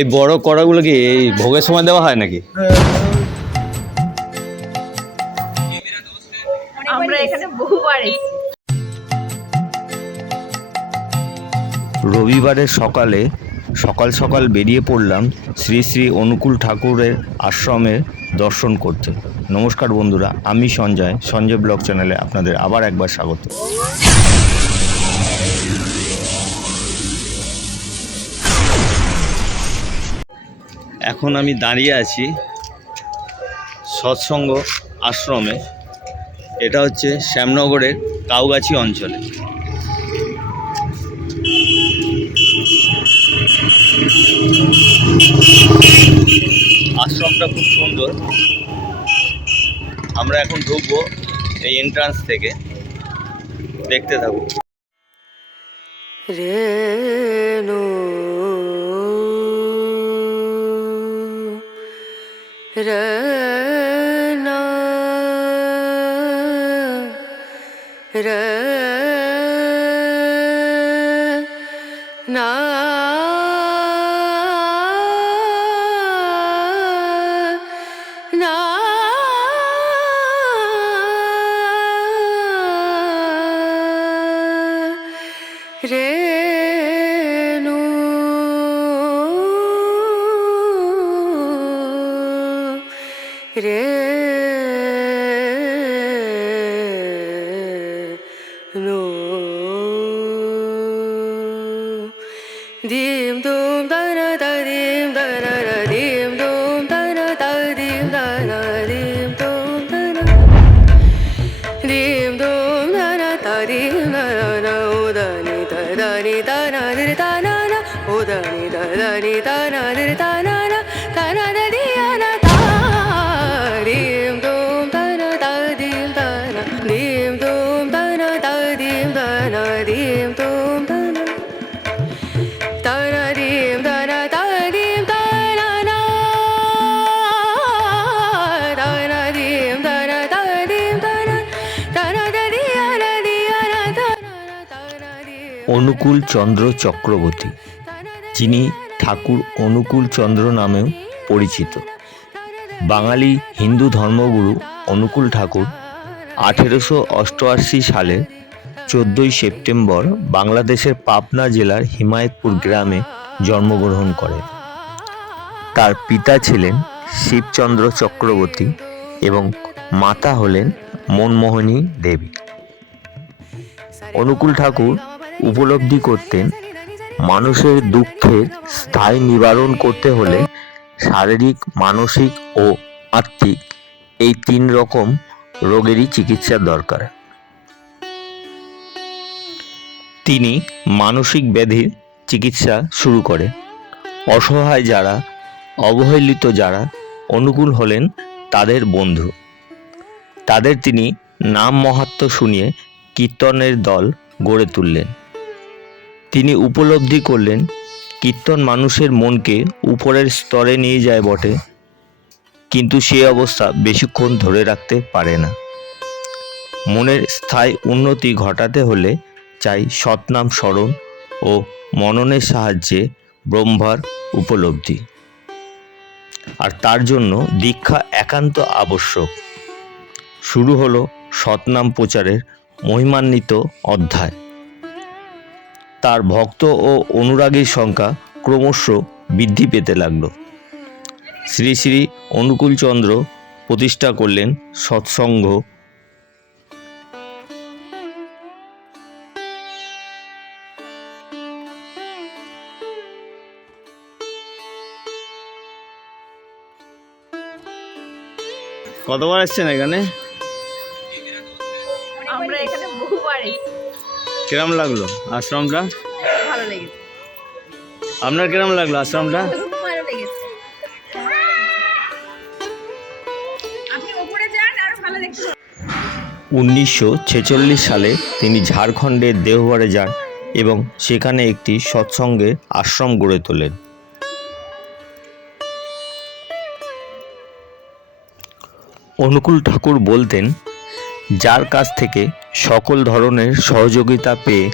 এই বড় কড়াগুলো কি এই ভোগের সময় দেওয়া হয় নাকি? আমরা এখানে বহুবার রবিবারের সকালে সকাল সকাল বেরিয়ে পড়লাম শ্রী শ্রী অনুকূল ঠাকুরের আশ্রমের দর্শন করতে। নমস্কার বন্ধুরা আমি সঞ্জয় সঞ্জয় ব্লগ চ্যানেলে আপনাদের আবার একবার স্বাগত। এখন আমি দাঁড়িয়ে আছি সৎসঙ্গ আশ্রমে। এটা হচ্ছে শ্যামনগরের কাউগাছি অঞ্চলে। আশ্রমটা খুব সুন্দর। আমরা এখন ঢুকবো এই এন্ট্রান্স থেকে। দেখতে থাকব রেণু না dim dum da na da dim da na na dim dum da na da dim da na dim dum da na dim dum da na da dim da na na o da ni da da ni da na di da na na o da ni da da ni da na di da na na da অনুকূল চন্দ্র চক্রবর্তী, যিনি ঠাকুর অনুকূল চন্দ্র নামেও পরিচিত। বাঙালি হিন্দু ধর্মগুরু অনুকূল ঠাকুর আঠেরোশো অষ্টআশি সালে চোদ্দোই September বাংলাদেশের পাবনা জেলার হিমায়তপুর গ্রামে জন্মগ্রহণ করেন। তার পিতা ছিলেন শিবচন্দ্র চক্রবর্তী এবং মাতা হলেন মনমোহনী দেবী। অনুকূল ঠাকুর উপলব্ধি করতেন, মানুষের দুঃখের স্থায়ী নিবারণ করতে হলে শারীরিক, মানসিক ও আত্মিক এই তিন রকম রোগেরই চিকিৎসার দরকার। তিনি মানসিক ব্যাধির চিকিৎসা শুরু করে অসহায় যারা, অবহেলিত যারা অনুকূল হলেন তাদের বন্ধু। তাদের তিনি নাম মহাত্ম শুনিয়ে কীর্তনের দল গড়ে তুললেন। তিনি উপলব্ধি করলেন, কীর্তন মানুষের মনকে উপরের স্তরে নিয়ে যায় বটে, কিন্তু সে অবস্থা বেশিক্ষণ ধরে রাখতে পারে না। মনের স্থায়ী উন্নতি ঘটাতে হলে চাই সৎনাম স্মরণ ও মননের সাহায্যে ব্রহ্মার উপলব্ধি। আর তার জন্য দীক্ষা একান্ত আবশ্যক। শুরু হলো সৎনাম প্রচারের মহিমান্বিত অধ্যায়। তার ভক্ত ও অনুরাগীর সংখ্যা ক্রমশ বৃদ্ধি পেতে লাগল। শ্রী শ্রী অনুকূলচন্দ্র প্রতিষ্ঠা করলেন সৎসঙ্গ। কতবার এসছেন এখানে? কিরম লাগল আশ্রমটা? ভালো লেগেছে। আপনার কিরম লাগল আশ্রমটা? ভালো লেগেছে। আপনি ওপরে যান আরও ভালো দেখতে উনিশশো ছেচল্লিশ সালে তিনি ঝাড়খণ্ডের দেওঘরে যান এবং সেখানে একটি সৎসঙ্গের আশ্রম গড়ে তোলেন। অনুকূল ঠাকুর বলতেন যার কাছ থেকে সকল ধরনের সহযোগিতা পেয়ে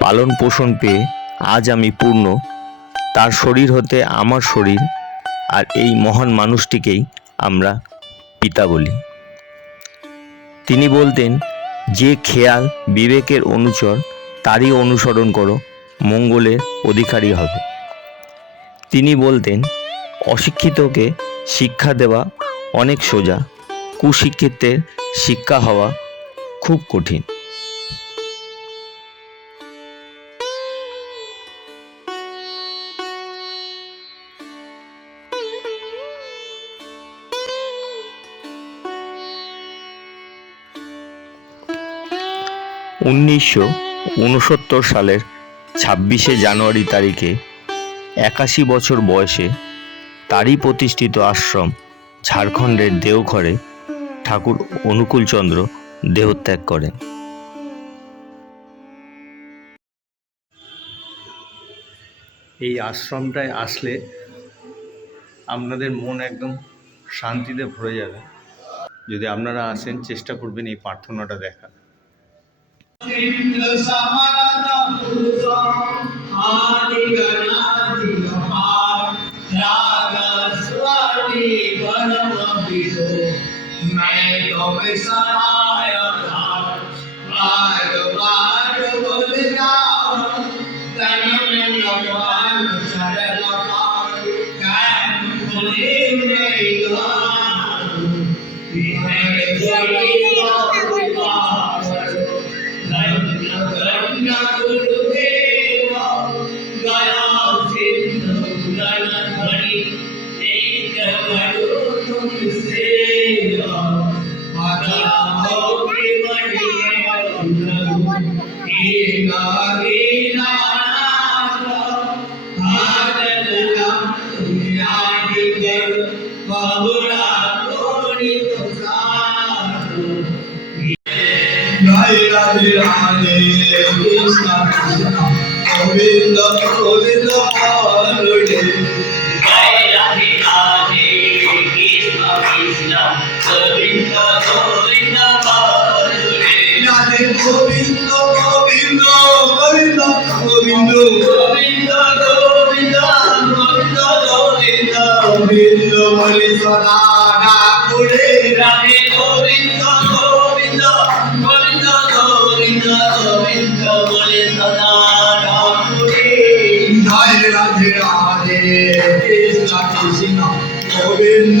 পালন পোষণ পেয়ে আজ আমি পূর্ণ। তার শরীর হতে আমার শরীর আর এই মহান মানুষটিকেই আমরা পিতা বলি। তিনি বলতেন, যে খেয়াল বিবেকের অনুচর, তারই অনুসরণ করো, মঙ্গলের অধিকারী হবে। তিনি বলতেন, অশিক্ষিতকে শিক্ষা দেওয়া অনেক সোজা, কুশিক্ষিতের শিক্ষা হওয়া খুব কঠিন। উনিশশো উনসত্তর সালের ছাব্বিশে জানুয়ারি তারিখে একাশি বছর বয়সে তারই প্রতিষ্ঠিত আশ্রম ঝাড়খণ্ডের দেওঘরে ঠাকুর অনুকূলচন্দ্র দেহত্যাগ করেন এই আশ্রমটায় আসলে আপনাদের মন একদম শান্তিতে ভরে যাবে যদি আপনারা আসেন চেষ্টা করবেন এই প্রার্থনাটা দেখা मैं तो सराया Thank you. ভুলিও না না ভুলে রাধে গোবিন্দ গোবিন্দ গোবিন্দ গোবিন্দ গোবিন্দ গোবিন্দ না না ভুলে রাধে রাধে রাধে, কৃষ্ণ কৃষ্ণ, গোবিন্দ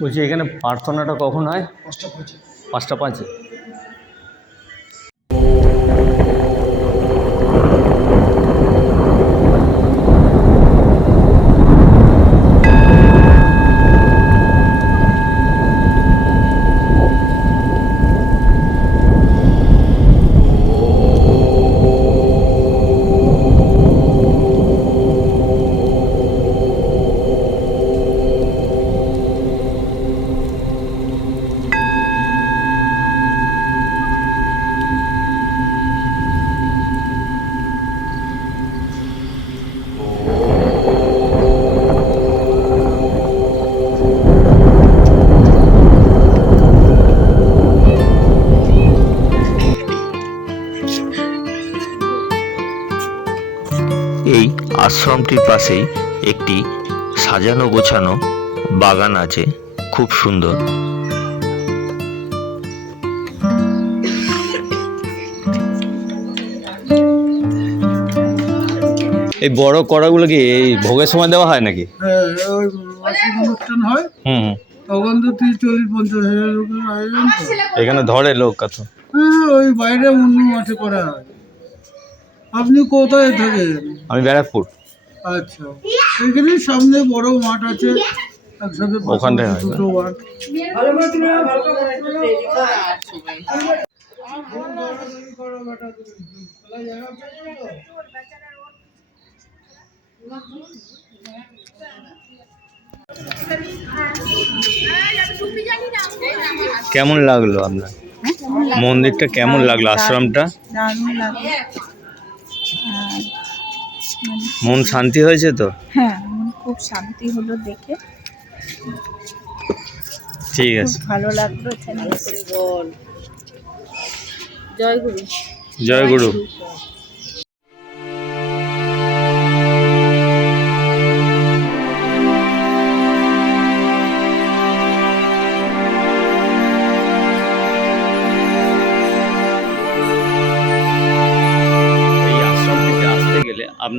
বলছি এখানে প্রার্থনাটা কখন হয়? পাঁচটা পাঁচে আশ্রমটির পাশেই একটি সাজানো গোছানো বাগান আছে খুব সুন্দর। এই বড় কড়াগুলো কি এই ভোগের সময় দেওয়া হয় নাকি? হ্যাঁ অনুষ্ঠান হয় হুম হুম। তখন তো তিরিশ চল্লিশ পঞ্চাশ হাজার লোকের আয়োজন এখানে ধরে লোক কত? হ্যাঁ ওই বাইরে অন্য মাঠে করা হয়। আপনি কোথায় থাকেন? আমি ব্যারাকপুর। আচ্ছা। এখানে সামনে বড় মাঠ আছে একসাথে ওখানটায় হয় দুটো মাঠ কেমন লাগল আপনার? মন্দিরটা কেমন লাগল? আশ্রমটা? দারুণ লাগে আর মন শান্তি হয়েছে তো? হ্যাঁ মন খুব শান্তি হলো দেখে। ঠিক আছে। ভালো লাগল এখানে। এসে জয় গুরু। জয় গুরু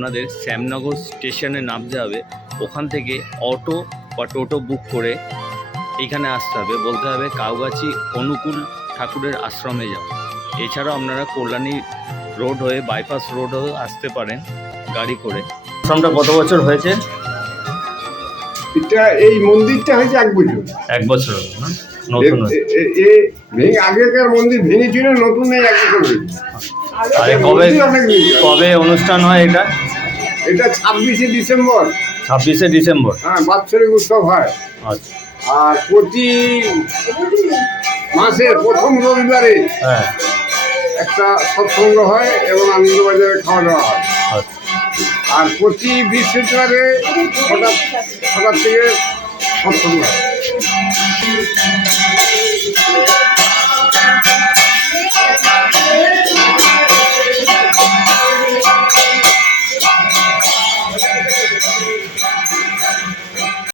আপনাদের শ্যামনগর স্টেশনে নামতে হবে। ওখান থেকে অটো বা টোটো বুক করে এইখানে আসতে হবে। বলতে হবে কাউগাছি অনুকূল ঠাকুরের আশ্রমে যাও। এছাড়াও আপনারা কল্যাণী রোড হয়ে বাইপাস রোড হয়ে আসতে পারেন গাড়ি করে। আশ্রমটা কত বছর হয়েছে? এটা এই মন্দিরটা হয়েছে এক বছর। এক বছর নতুন হয়েছে। এ- এ- এ- ভেঙে আগেকার মন্দির ভেঙেছিল নতুন এক বছর আরে কবে। কবে অনুষ্ঠান হয় এটা? এটা ছাব্বিশে ডিসেম্বর। ছাব্বিশে ডিসেম্বর। হ্যাঁ বাৎসরিক উৎসব হয়। আচ্ছা। আর প্রতি মাসের প্রথম রবিবারে হ্যাঁ। একটা সৎসঙ্গ হয় এবং আনন্দবাজারে খাওয়া দাওয়া হয়। আচ্ছা। আর প্রতি বৃহস্পতিবারে হঠাৎ হঠাৎ থেকে সৎসঙ্গ হয়।